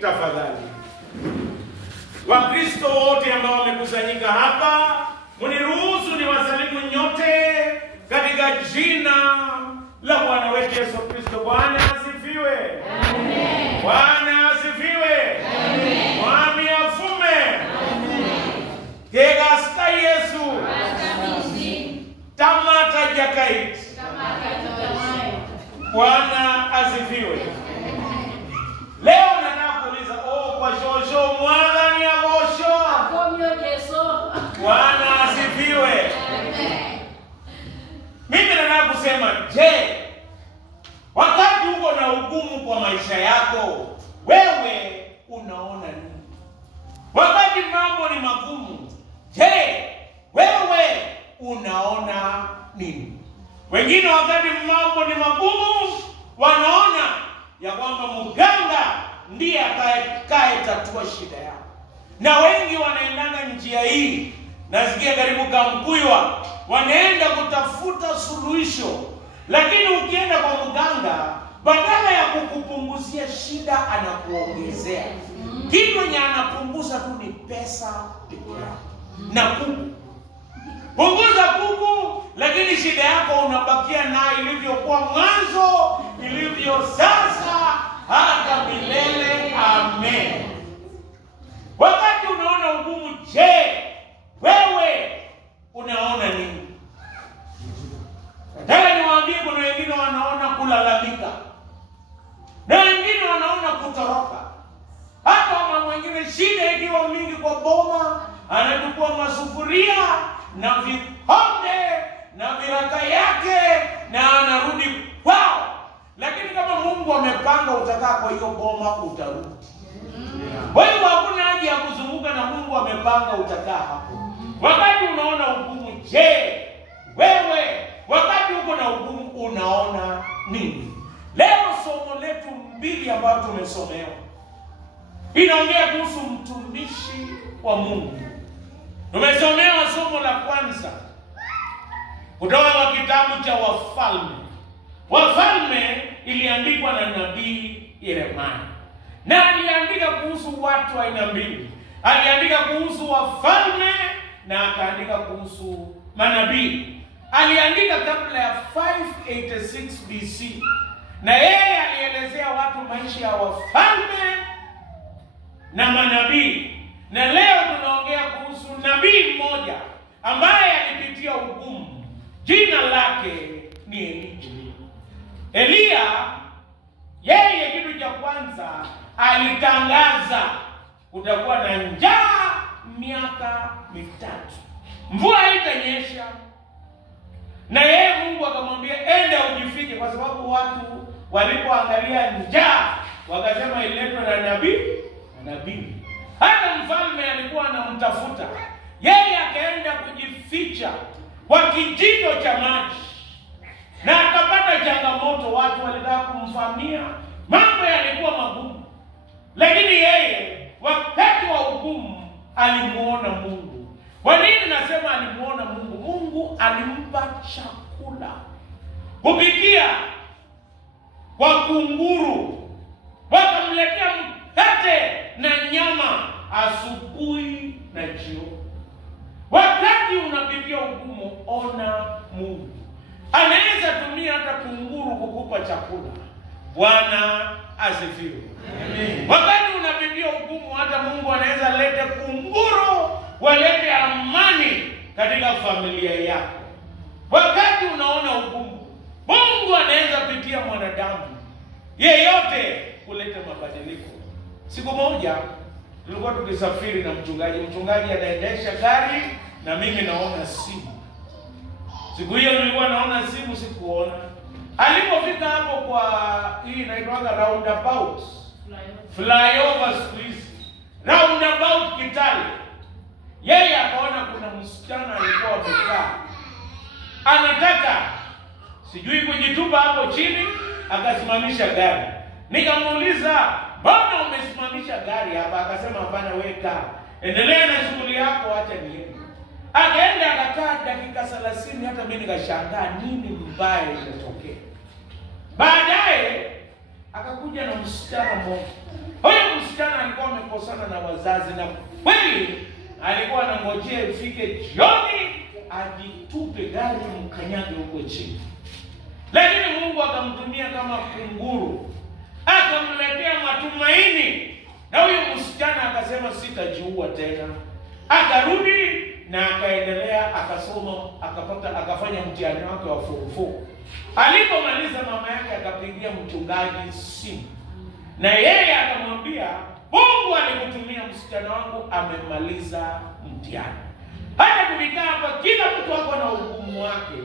Tafadhali Wakristo wote ambao wamekusanyika hapa, mniruhusu niwasalimu nyote katika jina la Bwana wetu Yesu Kristo. Bwana asifiwe. Amen. Bwana asifiwe. Amen. Mwami afume. Amen. Gegasta Yesu. Tamata jakait. Bwana asifiwe. Leo nataka kuuliza kwa shosho mwana ni agosho. Akomyo Yesu. Bwana asifiwe. Amen. Mimi nataka kusema, je, wakati uko na ugumu kwa maisha yako, wewe unaona nini? Wakati mambo ni magumu, je, wewe unaona nini? Wengine wakati mambo ni magumu wanaona ya kwamba mganga ndiye atakayetatua shida yao. Na wengi wanaendanga njia hii. Nasikia karibu Kamkuywa wanaenda kutafuta suluhisho. Lakini ukienda kwa mganga, badala ya kukupunguzia shida anakuongezea. Kitu yenye anapunguza tu ni pesa pekee na kuku. Punguza kuku, lakini shida yako unabakia na ilivyokuwa mwanzo, ilivyo sasa, hata milele. Amen. Wakati unaona ugumu, je, wewe unaona nini? Nataka niwaambie, kuna wengine wanaona kulalamika, na wengine wanaona kutoroka. Hata mama mwingine shida ikiwa mingi kwa boma, anachukua masufuria na vikombe na viraka yake na anarudi kwao. Lakini kama Mungu amepanga utakaa kwa hiyo boma, utarudi. Kwa hiyo hakuna haja ya kuzunguka, na Mungu amepanga utakaa hapo. Wakati unaona ugumu, je, wewe wakati uko na ugumu unaona nini? Leo somo letu mbili ambayo tumesomewa inaongea kuhusu mtumishi wa Mungu. Tumesomewa somo la kwanza kutoka kwa kitabu cha Wafalme. Wafalme iliandikwa na nabii Yeremia. Na aliandika kuhusu watu aina mbili. Aliandika kuhusu wafalme na akaandika kuhusu manabii. Aliandika kabla ya 586 BC. Na yeye alielezea watu maisha ya wafalme na manabii. Na leo tunaongea kuhusu nabii mmoja ambaye alipitia ugumu. Jina lake ni Elijah. Elia, yeye kitu cha kwanza alitangaza kutakuwa na njaa miaka 3. Mvua haitanyesha. Na yeye Mungu akamwambia enda ujifiche, kwa sababu watu walipoangalia njaa wakasema iletwe na nabii. Hata mfalme alikuwa anamtafuta. Yeye akaenda kujificha kwa kijito cha maji. Na akapata changamoto, watu walitaka kumvamia. Mambo yalikuwa magumu. Lakini yeye wakati wa ugumu alimuona Mungu. Kwa nini nasema alimuona Mungu? Mungu alimpa chakula kupitia kwa kunguru. Wakamletea mkate na nyama asubuhi na jioni. Wakati unapitia ugumu, ona Mungu. Anaweza tumia hata kunguru kukupa chakula. Bwana asifiwe. Amen. Wakati unapitia ugumu, hata Mungu anaweza lete kunguru walete amani katika familia yako. Wakati unaona ugumu, Mungu anaweza pitia mwanadamu yeyote kuleta mabadiliko. Siku moja tulikuwa tukisafiri na mchungaji anaendesha gari na mimi naona simu. Siku hiyo nilikuwa naona simu, sikuona. Alipofika hapo kwa hii inaitwa roundabout, flyover squeeze, roundabout Kitale, yeye akaona kuna msichana alikuwa amekaa anataka sijui kujitupa hapo chini, akasimamisha gari. Nikamuuliza, "Mbona umesimamisha gari hapa?" Akasema, "Hapana, weka. Endelea na shughuli yako, acha niende." Akaenda akakaa dakika 30, hata mimi nikashangaa nini mbaya imetokea. Baadaye akakuja na msichana mmoja. Huyo msichana alikuwa amekosana na wazazi, na kweli alikuwa anangojea ifike jioni ajitupe gari mkanyage huko chini. Lakini Mungu akamtumia kama kunguru, akamletea matumaini, na huyu msichana akasema sitajiua tena. Akarudi na akaendelea, akasoma, akafanya mtihani wake wa form 4. Alipomaliza mama yake akapigia mchungaji simu, na yeye akamwambia, Mungu alikutumia msichana wangu amemaliza mtihani. Hata tukikaa hapa kila mtu wako na ugumu wake.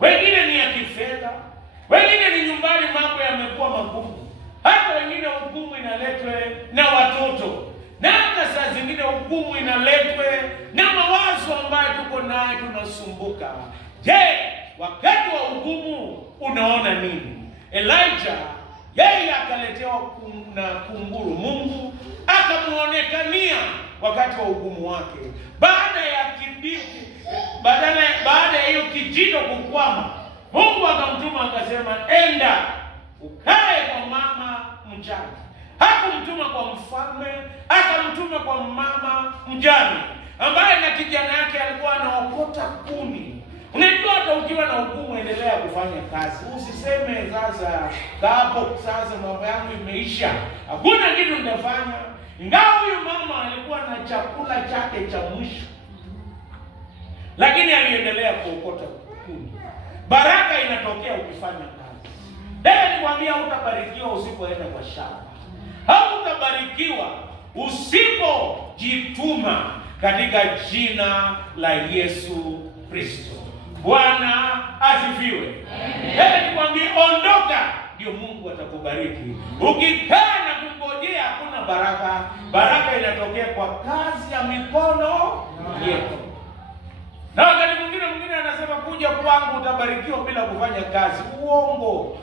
Wengine ni ya kifedha, wengine ni nyumbani mambo yamekuwa magumu. Hata wengine ugumu inaletwe na watoto. Na hata saa zingine ugumu inaletwe na mawazo ambayo tuko nayo tunasumbuka. Je, wakati wa ugumu unaona nini? Elijah yeye akaletewa na kunguru. Mungu akamuonekania wakati wa ugumu wake. Baada ya hiyo kijito kukwama, Mungu akamtuma akasema, enda ukae kwa mama mjane. Hakumtuma kwa mfalme, akamtuma kwa mama mjane ambaye na kijana yake alikuwa anaokota kuni. Unajua hata ukiwa na ugumu endelea kufanya kazi. Usiseme sasa hapo sasa mambo yangu imeisha, hakuna kitu nitafanya. Ingawa huyu mama alikuwa na chakula chake cha mwisho, lakini aliendelea kuokota kuni. Baraka inatokea ukifanya kazi. Leo nikwambia hutabarikiwa usipoenda kwa shamba. Hautabarikiwa usipojituma katika jina la Yesu Kristo. Bwana asifiwe. Leo nikwambia ondoka, ndio Mungu atakubariki. Ukikaa na kungojea hakuna baraka. Baraka inatokea kwa kazi ya mikono yetu. Na wakati mwingine anasema kuja kwangu utabarikiwa bila kufanya kazi. Uongo.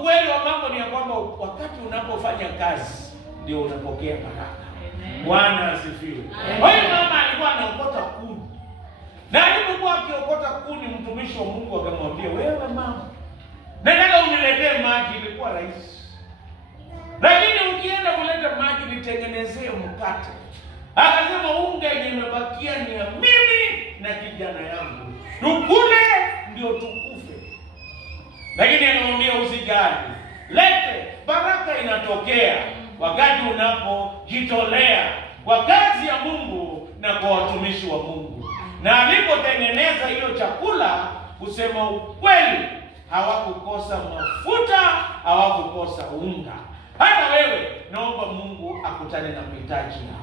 Ukweli wa mambo ni ya kwamba wakati unapofanya kazi ndio unapokea baraka. Bwana asifiwe. Huyu mama alikuwa anaokota kuni. Na alipokuwa akiokota kuni, mtumishi wa Mungu akamwambia, wewe mama, nataka uniletee maji. Ilikuwa rahisi. Lakini ukienda kuleta maji nitengenezee mkate. Akasema unga yenye imebakia ni ya mimi na kijana yangu. Tukule ndio tukufe. Lakini anamwambia usijali. Lete, baraka inatokea wakati unapojitolea kwa kazi ya Mungu na kwa watumishi wa Mungu. Na alipotengeneza hiyo chakula, kusema ukweli, hawakukosa mafuta, hawakukosa unga. Hata wewe naomba Mungu akutane na mahitaji yako.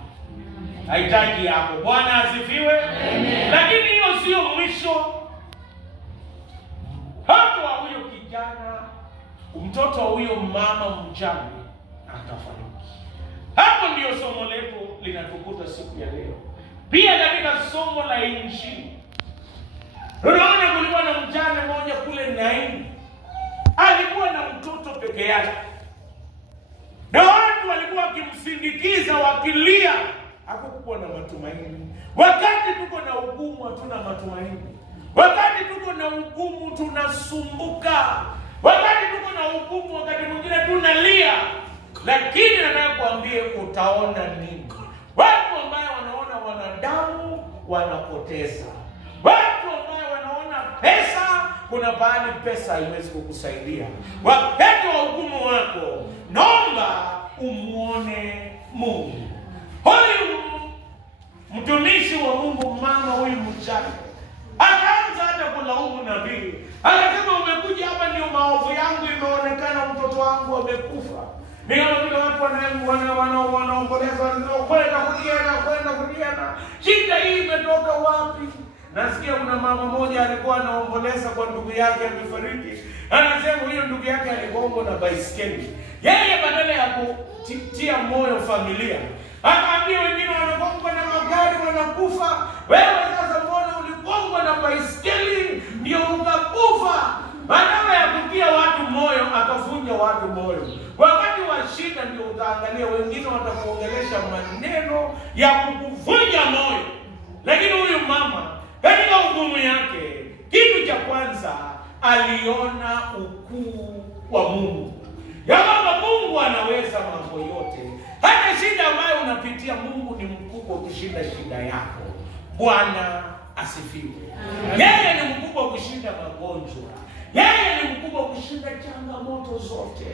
Mahitaji yako. Bwana asifiwe. Lakini hiyo sio mwisho. Hapo huyo kijana, mtoto wa huyo mama mjane akafariki. Hapo ndio somo letu linatukuta siku ya leo. Pia katika somo la Injili tunaona kulikuwa na mjane mmoja kule Naini. Alikuwa na mtoto peke yake, na watu walikuwa wakimsindikiza wakilia. Hakukuwa na matumaini. Wakati tuko na ugumu hatuna matumaini. Wakati tuko na ugumu tunasumbuka. Wakati tuko na ugumu wakati mwingine tunalia. Lakini nataka kuambia utaona nini? Watu ambao wanaona wanadamu wanapoteza. Watu ambao wanaona pesa, kuna pahali pesa haiwezi kukusaidia. Wakati wa ugumu wako, naomba umuone Mungu. Huyu mtumishi wa Mungu, mama huyu mjane, akaanza hata kulaumu nabii. Akasema umekuja hapa ndio maovu yangu imeonekana, mtoto wangu amekufa. Ni kama vile watu wanaomboleza kwenda kudiana. Shida hii imetoka wapi? Nasikia kuna mama moja alikuwa anaomboleza kwa ndugu yake amefariki. Anasema huyo ndugu yake aligongwa na baiskeli. Yeye badala ya kutia moyo familia, akaambia wengine wanagongwa na magari wanakufa. Wewe sasa mbona uligongwa na baiskeli ndio ukakufa? Badala ya kutia watu moyo, akavunja watu moyo. Wakati wa shida ndio utaangalia wengine watakuongelesha maneno ya kukuvunja moyo. Lakini huyu mama katika ugumu yake, kitu cha kwanza aliona ukuu wa Mungu. Ya kwamba Mungu anaweza mambo yote. Hata shida ambayo unapitia, Mungu ni mkubwa kushinda shida yako. Bwana asifiwe. Yeye ni mkubwa kushinda magonjwa. Yeye ni mkubwa kushinda changamoto zote.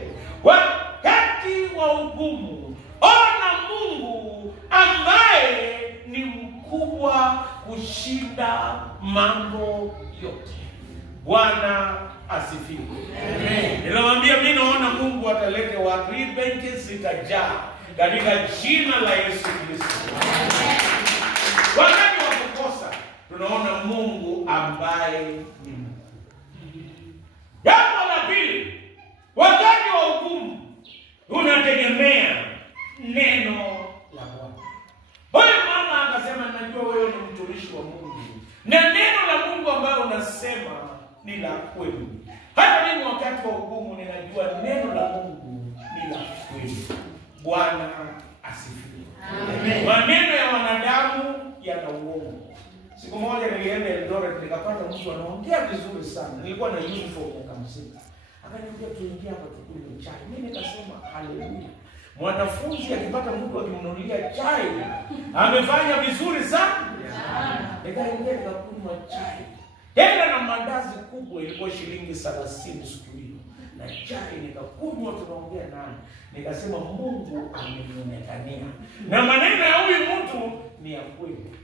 Wakati wa ugumu, ona Mungu ambaye ni mkubwa kushinda mambo yote. Bwana asifiwe. Amen. Nilimwambia mimi naona Mungu ataleta watu, hii benki zitajaa katika jina la Yesu Kristo. Wakati wa kukosa, tunaona Mungu ambaye ni Mungu. Jambo la pili, wakati wa hukumu unategemea neno la Bwana. Huyu mama akasema, najua wewe ni mtumishi wa Mungu na neno la Mungu ambayo unasema ni la kweli. Hata mimi wakati wa hukumu ninajua neno la Mungu ni la kweli. Bwana asifiwe. Amen. Maneno ya wanadamu yana uongo. Siku moja nilienda Eldoret nikapata mtu anaongea vizuri sana. Nilikuwa na uniform ya kamsika. Akaniambia tuingie hapa tukunywe chai. Mimi nikasema haleluya. Mwanafunzi akipata mtu akimnunulia chai, amefanya vizuri sana. Nikaingia nikakunywa chai. Tena na mandazi kubwa ilikuwa shilingi 30 siku hiyo. Na chai nikakunywa, tunaongea naye. Nikasema Mungu amenionekania. Na maneno ya huyu mtu ni ya kweli.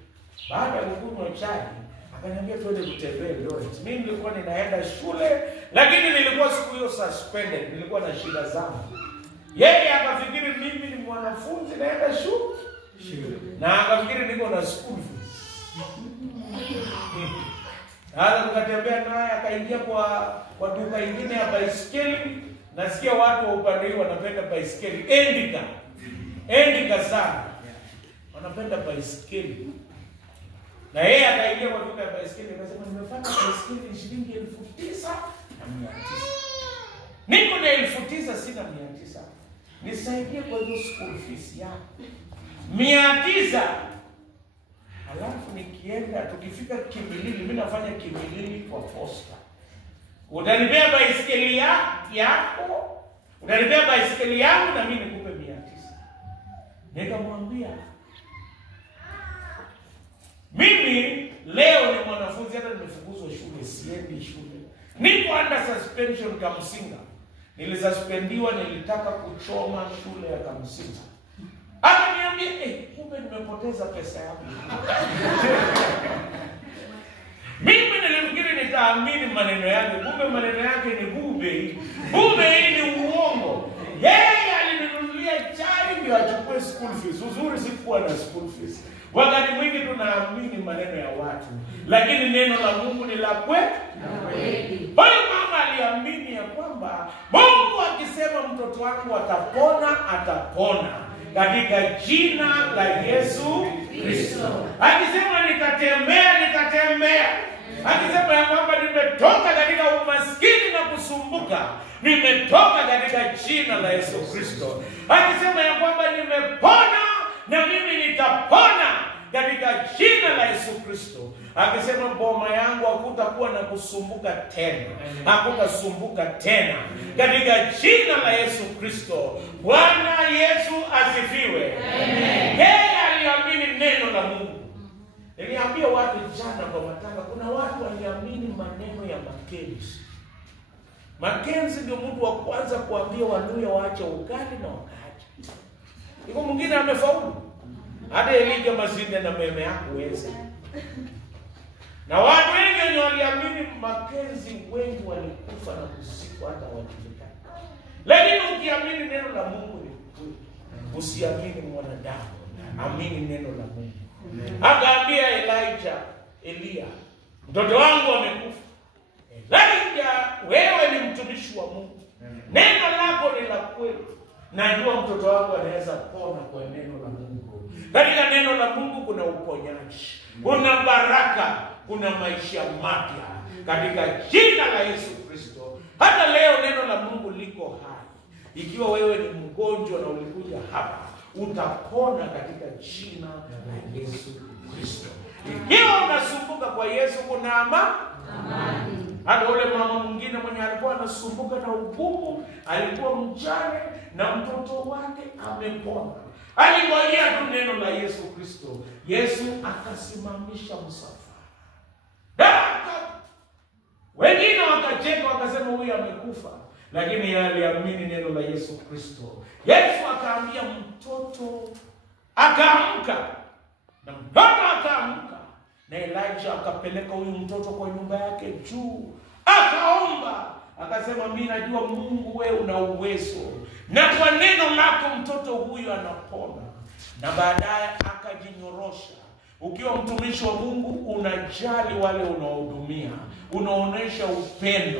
Baada ya kunywa chai, akaniambia twende kutembea Eldoret. Mimi nilikuwa ninaenda shule, lakini nilikuwa siku hiyo suspended. Nilikuwa na shida zangu. Yeye akafikiri mimi ni mwanafunzi naenda shule. Na akafikiri niko na school fees. Hata tukatembea naye, akaingia kwa duka ingine ya baiskeli. Nasikia watu wa upande huu wanapenda baiskeli. Endika sana. Wanapenda baiskeli. Na yeye akaingia kwa duka ya baiskeli, akasema nimepata baiskeli shilingi 9,900. Niko na 9,000 sina 900. Nisaidie kwa hiyo school fees yako. 900. Alafu nikienda tukifika Kimilili, mimi nafanya Kimilili kwa posta. Utanipea baiskeli yako, utanipea baiskeli yangu na mimi nikupe 900. Nikamwambia mimi leo ni mwanafunzi, hata nimefukuzwa shule, siendi shule. Niko under suspension Kamsinga. Nilisuspendiwa, nilitaka kuchoma shule ya Kamsinga. Akaniambia, kumbe nimepoteza pesa yangu. Mimi nilifikiri nitaamini maneno yake, kumbe maneno yake ni bube. Bube hii ni uongo. Yeye alininunulia chai ndio achukue school fees. Uzuri sikuwa na school fees. Wakati mwingi tunaamini maneno ya watu, lakini neno la Mungu ni la kweli. Huyu mama aliamini ya kwamba Mungu akisema mtoto wangu atapona, atapona katika jina la Yesu Kristo. Akisema nitatembea, nitatembea. Akisema ya kwamba nimetoka katika umaskini na kusumbuka, nimetoka katika jina la Yesu Kristo. Akisema ya kwamba nimepona na mimi nitapona katika jina la Yesu Kristo. Akisema boma yangu hakutakuwa na kusumbuka tena, hakutasumbuka tena katika jina la Yesu Kristo. Bwana Yesu asifiwe. Amen. Yeye aliamini neno la Mungu. Niliambia watu jana kwa matanga, kuna watu waliamini maneno ya Mackenzie. Mackenzie ndio mtu wa kwanza kuambia Waluya waache ugali na wakaacha. Iko mwingine amefaulu. Hata Elijah Masinde na meme yako weze. Na watu wengi waliamini Mackenzie, wengi walikufa na kuzikwa hata wajulikana. Lakini ukiamini neno la Mungu ni kweli. Usiamini mwanadamu, amini neno la Mungu. Akaambia Elia, mtoto wangu amekufa. Elijah, wewe ni mtumishi wa Mungu. Neno lako ni la kweli. Najua mtoto wangu anaweza pona kwa neno la Mungu. Katika neno la Mungu kuna uponyaji, kuna baraka, kuna maisha mapya katika jina la Yesu Kristo. Hata leo neno la Mungu liko hai. Ikiwa wewe ni mgonjwa na ulikuja hapa, utapona katika jina la Yesu Kristo. Ikiwa unasumbuka kwa Yesu, kuna amani. Hata ule mama mwingine mwenye alikuwa anasumbuka na ugumu, alikuwa mjane na mtoto wake amepona. Alingojea tu neno la Yesu Kristo, Yesu akasimamisha msafara. Wengine wakacheka wakasema huyu amekufa, lakini yeye aliamini neno la Yesu Kristo. Yesu akaambia mtoto akaamka, na mtoto akaamka, na Elijah akapeleka huyu mtoto kwa nyumba yake juu, akaomba, akasema mimi najua Mungu wewe una uwezo, na kwa neno lako mtoto huyu anapona. Na baadaye akajinyorosha. Ukiwa mtumishi wa Mungu unajali wale unaohudumia, unaonesha upendo,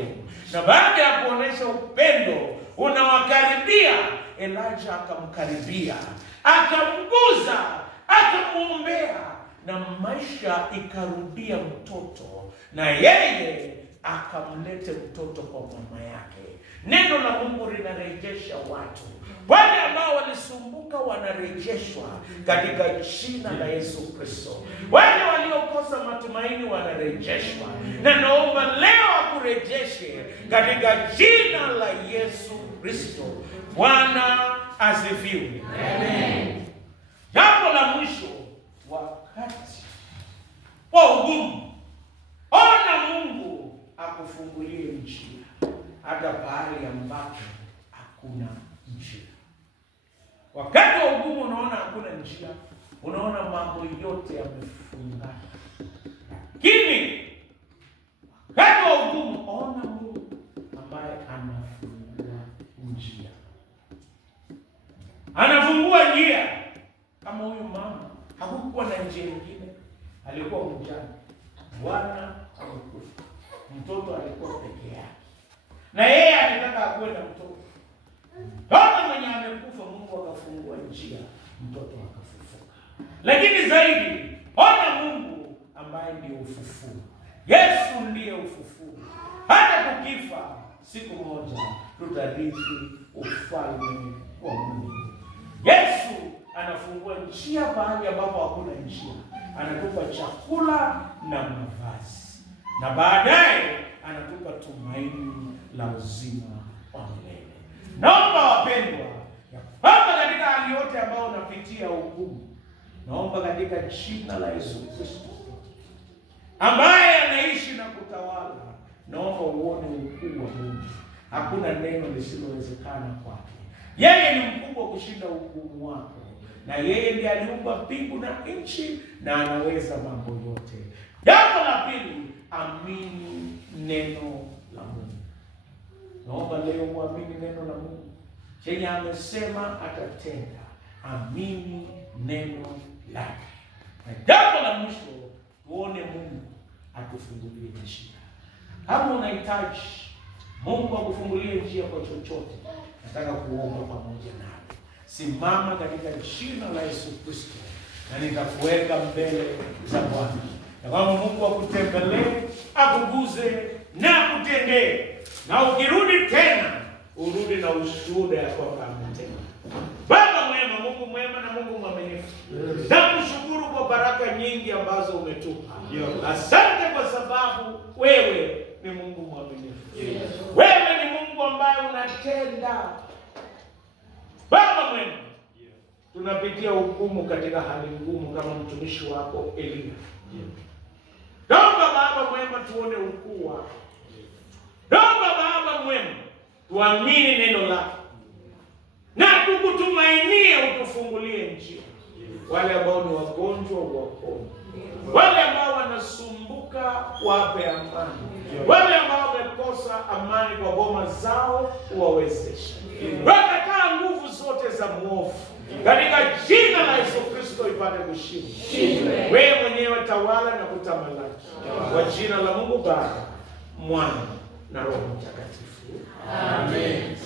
na baada ya kuonesha upendo unawakaribia. Elijah akamkaribia, akamguza, akamuombea, na maisha ikarudia mtoto, na yeye akamlete mtoto kwa mama yake. Neno la Mungu linarejesha watu. Wale ambao walisumbuka wanarejeshwa katika jina la Yesu Kristo. Wale waliokosa matumaini wanarejeshwa. Na naomba leo akurejeshe katika jina la Yesu Kristo. Bwana asifiwe. Amen. Jambo la mwisho, wakati wa ugumu, ona Mungu akufungulie njia hata pahali ambapo hakuna njia. Wakati wa ugumu unaona hakuna njia, unaona mambo yote yamefungana. Lakini wakati wa ugumu ona Mungu ambaye anafungua njia. Anafungua njia. Kama huyu mama hakukuwa na njia nyingine, alikuwa mjane, Bwana amekufa, mtoto alikuwa peke yake, na yeye alitaka akuwe na mtoto. Kama mwenye amekufa, Mungu akafungua njia, mtoto akafufuka. Lakini zaidi, ona Mungu ambaye ndiye ufufuo. Yesu ndiye ufufuo. Hata tukifa, siku moja tutarithi ufalme wa Mungu. Yesu anafungua njia pahali ambapo hakuna njia. Anatupa chakula na mavazi, na baadaye anatupa tumaini la uzima wa milele. Naomba wapendwa, hapa katika hali yote ambayo unapitia ugumu, naomba katika jina la Yesu Kristo ambaye anaishi na kutawala, naomba uone ukuu wa Mungu. Hakuna neno lisilowezekana kwake. Yeye ni mkubwa kushinda ugumu wako, na yeye ndiye aliumba mbingu na nchi, na anaweza mambo yote. Jambo la pili, amini neno la Mungu. Naomba leo uamini neno la Mungu. Chenye amesema atatenda. Amini neno lake. Na jambo la mwisho, tuone Mungu atufungulie njia. Kama unahitaji Mungu akufungulie njia kwa chochote, nataka kuomba pamoja nawe. Simama katika jina la Yesu Kristo, na nitakuweka mbele za Bwana. Na kama Mungu akutembelee, akuguze na akutendee, na ukirudi tena urudi na ushuhuda ya kwamba ametenda. Baba mwema, Mungu mwema na Mungu mwaminifu, nakushukuru kwa baraka nyingi ambazo umetupa. Asante kwa sababu wewe ni Mungu mwaminifu. Wewe ni Mungu ambaye unatenda. Baba mwema, tunapitia hukumu katika hali ngumu kama mtumishi wako Elia. Naomba Baba mwema tuone ukuu wako. Naomba Baba mwema tuamini neno lako, na tukutumainie utufungulie njia. Wale ambao ni wagonjwa uwaponye. Wale ambao wanasumbuka wape amani. Wale ambao wamekosa amani kwa boma zao uwawezeshe. Wakataa nguvu zote za mwovu katika jina la Yesu Kristo ipate kushinda. Wewe mwenyewe tawala na kutamalaki. Kwa jina la Mungu Baba, Mwana na Roho Mtakatifu. Amen.